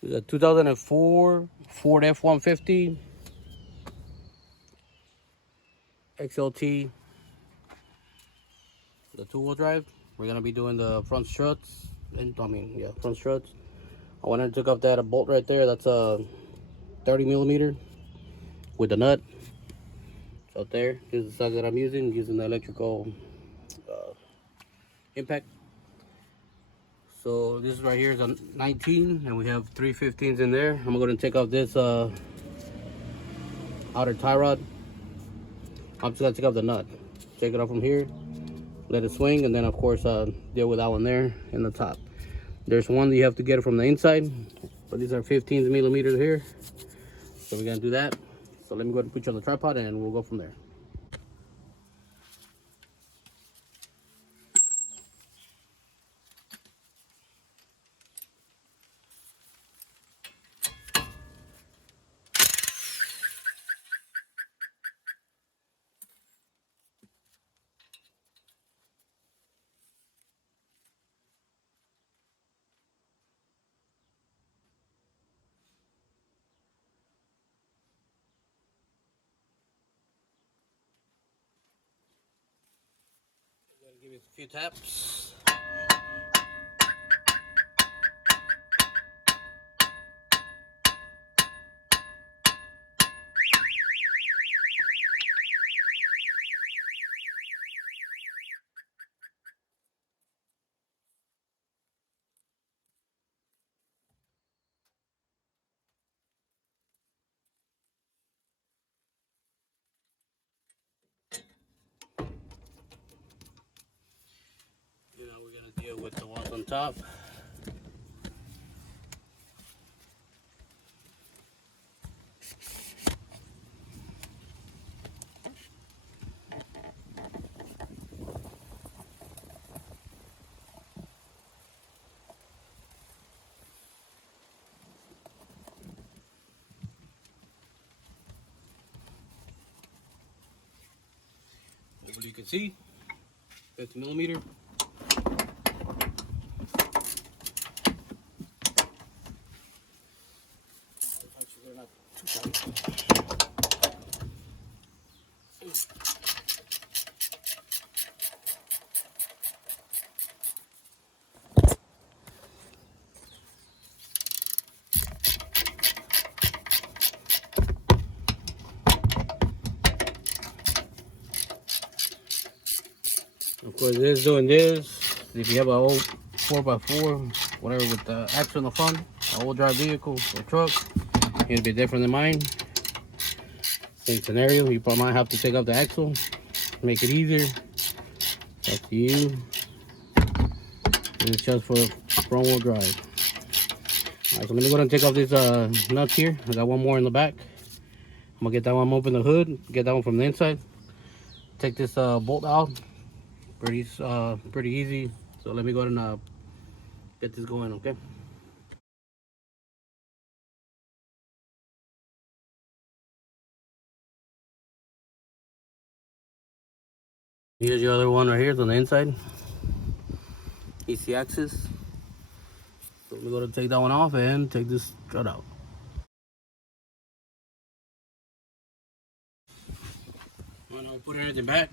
It's a 2004 Ford F-150 XLT, the two-wheel drive. We're gonna be doing the front struts, and front struts. I went and took off that bolt right there. That's a 30 millimeter with the nut. It's out there. This is the size that I'm using the electrical uh, impact. So this right here is a 19, and we have 315s in there. I'm going to take off this outer tie rod. I'm just gonna take off the nut. Take it off from here, let it swing, and then of course deal with that one there in the top. There's one that you have to get it from the inside, but these are 15 millimeters here. So we're gonna do that. So let me go ahead and put you on the tripod, and we'll go from there. Give it a few taps. We're gonna deal with the ones on top. As you can see, 50 millimeter. Actually, they're not too tight. Of course, it is doing this. If you have an old 4x4, whatever, with the axle in the front, an old drive vehicle or truck, it'll be different than mine. Same scenario, you probably might have to take off the axle, make it easier. Up to you. And it's just for front wheel drive. Alright, so let me go ahead and take off these nuts here. I got one more in the back. I'm gonna get that one, open the hood, get that one from the inside. Take this bolt out. Pretty easy. So let me go ahead and get this going, okay? Here's your other one right here. It's on the inside. EC axis. So we're going to take that one off and take this strut out. When I put everything back,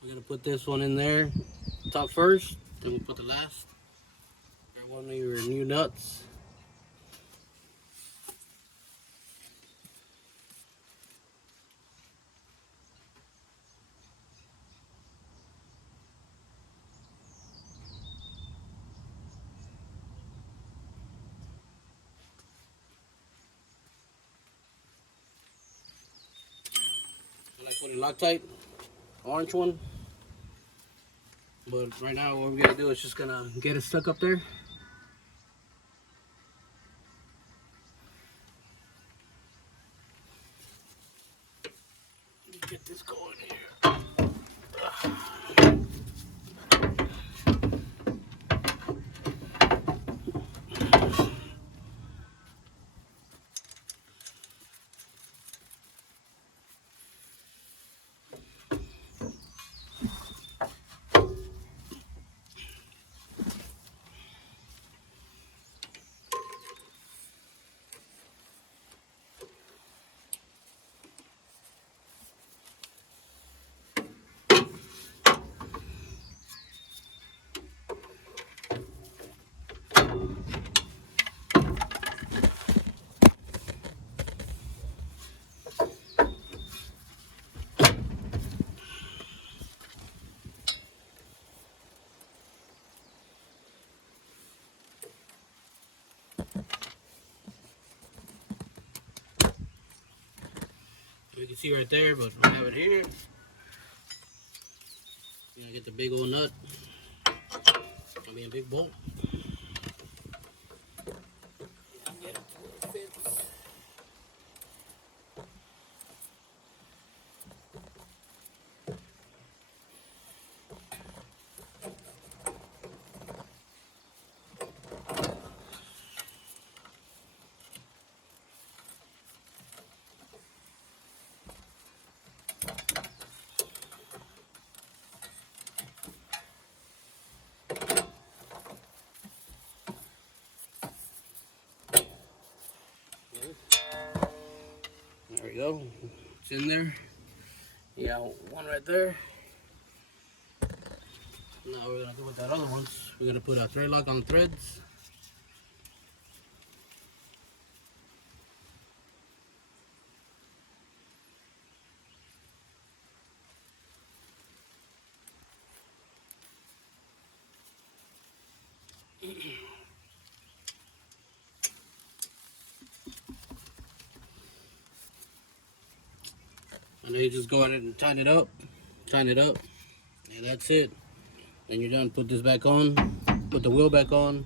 we're going to put this one in there, top first, then we'll put the last. Grab one of your new nuts. I like putting Loctite, orange one. But right now what we're going to do is just going to get it stuck up there. Get this going here. see right there, but I have it here. You're gonna get the big old nut. I mean, a big bolt. Get it to where it fits. There we go. It's in there. Yeah, one right there. Now we're gonna do with that other ones. We're gonna put a thread lock on the threads. And then you just go ahead and tighten it up, and that's it. Then you're done. Put this back on, put the wheel back on,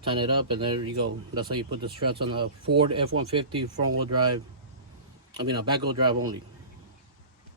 tighten it up, and there you go. That's how you put the struts on the Ford F-150 front wheel drive. I mean, a back wheel drive only.